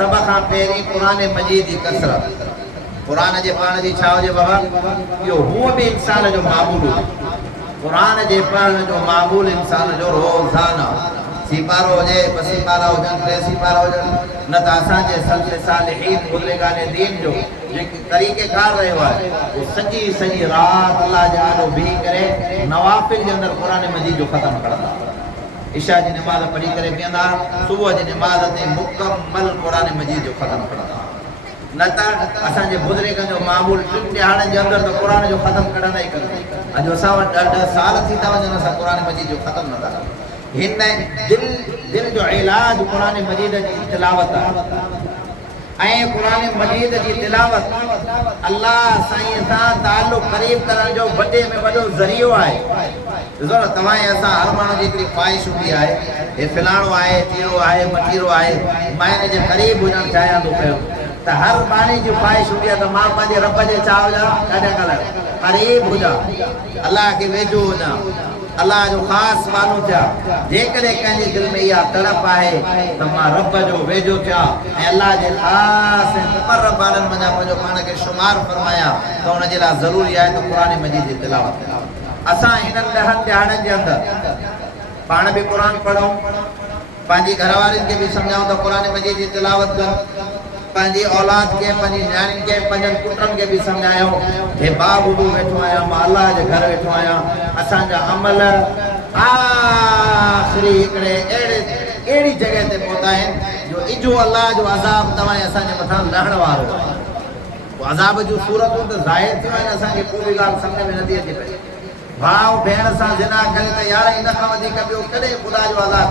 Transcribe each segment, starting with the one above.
सब खां पहिरीं क़ुरान मजीद जी कसरत क़ुरान जे पढ़ण जी छा हुजे बाबा इहो हूअ बि इंसान जो मामूल हुजे क़ुरान जे पढ़ण जो मामूल इंसान जो रोज़ाना सिपारो हुजे ॿ सिपारा हुजनि 3 सिपारा हुजनि न त असांजे सल्फ़े सालिहीन बुज़ुर्गाने दीन जो जेके तरीक़ेकार रहियो आहे उहो सॼी राति अलाह जे आॾो बीही करे नवाफ़िल जे अंदरि क़ुरान मजीद जो ख़तमु कंदा इशा जी नमाज़ पढ़ी करे बीहंदा सुबुह जी नमाज़ ते मुकमल क़ुरान मजीद जो ख़तमु कंदा न त असांजे बुज़ुर्गनि जो मामूल 3 ॾियारनि जे अंदरि त क़ुरान जो ख़तमु कंदा ई कंदा अॼु असां वटि 10 साल थी था वञनि असां क़ुरान मजीद जो ख़तमु नथा कयूं हिन दिल जो इलाज क़ुरान मजीद जी तिलावत आहे ऐं क़ुरान मजीद जी तिलावत अल्लाह साईं सां ताल्लुक़ क़रीब करण जो वॾे में वॾो ज़रियो आहे ॾिसो न तव्हां असां हर माण्हू जी हिकिड़ी ख़्वाहिश हूंदी आहे हे फलाणो आहे तीरो आहे मतीरो आहे मां हिन जे क़रीब हुजणु चाहियां थो पियो त हर माण्हू जी ख़्वाहिश हूंदी आहे त मां पंहिंजे रब जे छा हुजां ॾाढा ॻाल्हि क़रीब हुजां अल्लाह खे वेझो हुजां अल्लाह जो ख़ासि माण्हू थिया जेकॾहिं कंहिंजे दिलि में इहा तड़प आहे त मां रब जो वेझो थिया ऐं अल्लाह जे ख़ासि ऐं मुक़रब वारनि मञा पंहिंजो पाण खे शुमार फरमाया त हुनजे लाइ ज़रूरी आहे त क़ुरान मजीद जी तिलावत असां हिननि 10 ॾियारनि जे अंदरि पाण बि क़ुर पढ़ूं पंहिंजी घरवारियुनि खे बि सम्झाऊं त क़ुरान मजीद जी तिलावत कनि पंहिंजी औलाद खे पंहिंजी न्याणियुनि खे पंहिंजनि पुटनि खे बि सम्झायूं हे बाबू बि वेठो आहियां मां अल्लाह जे घर वेठो आहियां असांजा अमल आख़िरी हिकिड़े अहिड़ी जॻह ते पहुता आहिनि जो इजो अल्लाह जो अज़ाब तव्हां असांजे मथां लहण वारो आहे अज़ाब जूं सूरतूं त ज़ाहिर थियूं आहिनि असांखे कोई बि ॻाल्हि सम्झ में नथी अचे पई भाउ भेण सां ज़िना करे त यार इन खां वधीक ॿियो कॾहिं ख़ुदा जो अज़ाब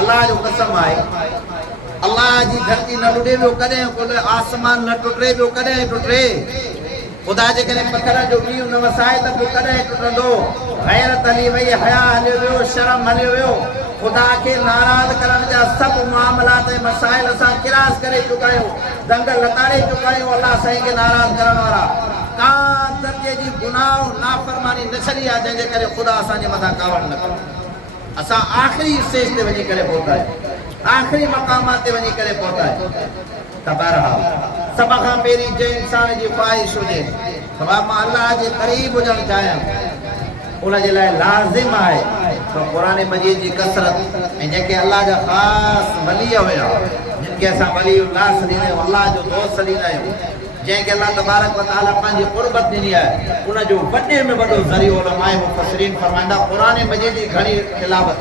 अल्लाह जो कसम आहे अल्लाह जी धरती न लुॾे वियो कॾहिं कोन आसमान न टुटे वियो कॾहिं टुटे ख़ुदा जे करे पथर जो मींहुं न वसाए त पोइ कॾहिं टुटंदो गैरत हली वई हया हलियो वियो शर्म हलियो वियो ख़ुदा खे नाराज़ करण जा सभु मामलात ऐं मसाइल असां किरास करे चुका आहियूं दंग लताड़े चुका आहियूं अल्लाह साईं खे नाराज़ करण वारा का दर्जे जी गुनाह नाफ़रमानी न छॾी आहे जंहिंजे करे ख़ुदा असांजे मथां कावड़ न करे असां आख़िरी स्टेज ते वञी करे पहुता आहियूं आख़िरी मक़ामात ते वञी करे पहुता आहियूं त बहरहाल सभ खां पहिरीं जे इंसान जी ख़्वाहिश हुजे त मां अल्लाह जे क़रीब हुजणु चाहियां उनजे लाइ लाज़िम आहे त क़ुरान मजीद जी कसरत ऐं जेके अल्लाह जा ख़ासि वली हुया जिन खे असां वलीउल्लाह सॾींदा आहियूं अल्लाह जो दोस्त सॾींदा आहियूं जंहिंखे अल्लाह तबारक व तआला पंहिंजी क़ुर्बत ॾिनी आहे उनजो वॾे में वॾो ज़रियो उलमाए मुफ़स्सिरीन फरमाईंदा क़ुरान मजीद जी घणी तिलावत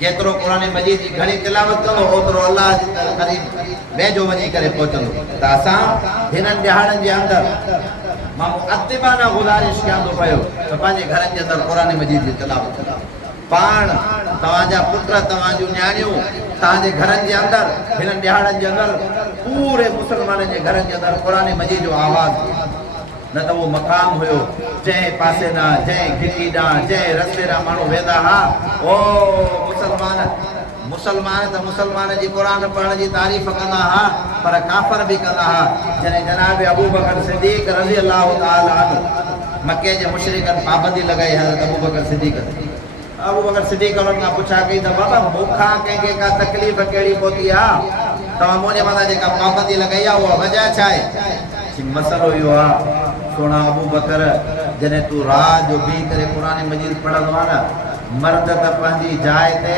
जेतिरो क़ुरान मजीद जी घणी तिलावत कंदो ओतिरो अल्लाह जे क़रीब वेझो वञी करे पहुचंदो त असां हिननि ॾियारनि जे अंदरि मां मुअद्दिबाना गुज़ारिश कयां थो पियो त पंहिंजे घरनि जे अंदरि क़ुरान मजीद जी तिलावत पाण तव्हांजा पुट तव्हांजूं न्याणियूं तव्हांजे घरनि जे अंदरि हिननि ॾियारनि जे अंदरि पूरे मुस्लमाननि जे घरनि जे अंदरि क़ुरान मजीद जो आवाज़ न त उहो मक़ाम हुयो जंहिं पासे ॾांहुं जंहिं घिटी ॾांहुं जंहिं रस्ते ॾांहुं माण्हू वेंदा हुआ ओ मुसलमान त मुसलमान जी क़ुर पढ़ण जी तारीफ़ कंदा हुआ पर काफ़र बि कंदा हुआ जॾहिं जनाब अबू बकर सिद्दीक़ रज़ी अल्लाह ताला अन्हु मके जे मुशरिकनि पाबंदी लॻाई हज़रत अबू बकर सिद्दीक़ अबू बकर सिद्दीक़ उन्हनि खां पुछा कई त बाबा मूंखां कंहिंखे का तकलीफ़ कहिड़ी पहुती आहे तव्हां मुंहिंजे मथां जेका पाबंदी लॻाई आहे उहा वजह छा आहे मसइलो इहो आहे सोना अबू बकर जॾहिं तूं रात जो बीह करे क़ुरान मजीद पढ़ंदो आहे न मर्द त पंहिंजी जाइ ते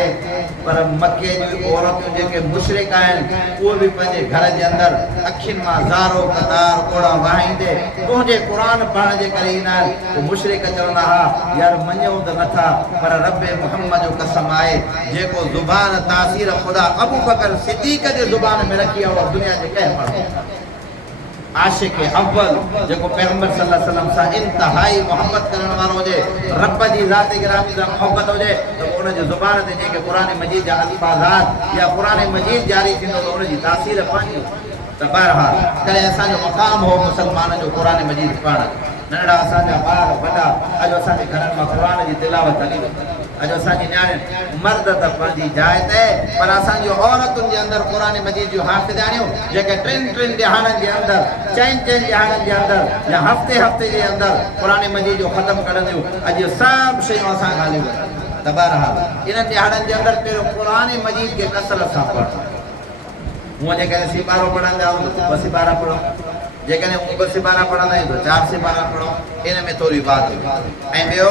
पर मके जी औरतूं जेके मुशरिक आहिनि उहे बि पंहिंजे घर जे अंदरि अखियुनि मां ज़ारो कतार कोड़ा वहाईंदे तुंहिंजे क़ुर पढ़ण जे करे ईंदा आहिनि उहे मुशरिक चवंदा हुआ यार मञूं त नथा पर रब मुहम्मद जो कसम आहे जेको ज़ुबान तासीर ख़ुदा अबू बकर सिद्दीक़ जे ज़ुबान में रखी आहे उहा दुनिया जे कंहिं माण्हू आशिक अव्वल जेको पैगंबर सल्लल्लाहु अलैहि वसल्लम सां इंतहाई मोहब्बत करण वारो हुजे रब जी ज़ात गिरामी सां मोहब्बत हुजे त उन जी ज़ुबान ते जेके क़ुरान मजीद जा अल्फाज़ात या क़ुरान मजीद जारी थींदो त उन जी तासीर पवंदी त बहरहाल करे असांजो मक़ाम हो मुसलमान जो क़ुरान मजीद पढ़ण नंढड़ा असांजा ॿार वॾा अॼु असांजे घरनि मां क़ुरान जी तिलावत हली वई अॼु असांजी न्याणियूं मर्द त पंहिंजी जाइ ते पर असांजूं औरतुनि जे अंदरि क़ुरान मजीद जूं हाफ़िज़ाणियूं जेके 3 ॾियारनि जे अंदरि 4 ॾियारनि जे अंदरि या हफ़्ते जे अंदरि क़ुरान मजीद जो ख़तमु कंदियूं अॼु सभु शयूं असां ॻाल्हियूं त बहरहाल इन्हनि ॾियारनि जे अंदरि पहिरियों क़ुरान मजीद खे कसरत सां पढ़णु हूँ जेकॾहिं सिपारो पढ़ंदा आहियूं त ॿ सिपारा पढ़ो, जेकॾहिं हूँ ॿ सिपारा पढ़ंदा आहियूं त 4 सिपारा पढ़ो, इन में थोरी बात हुई। ऐं ॿियो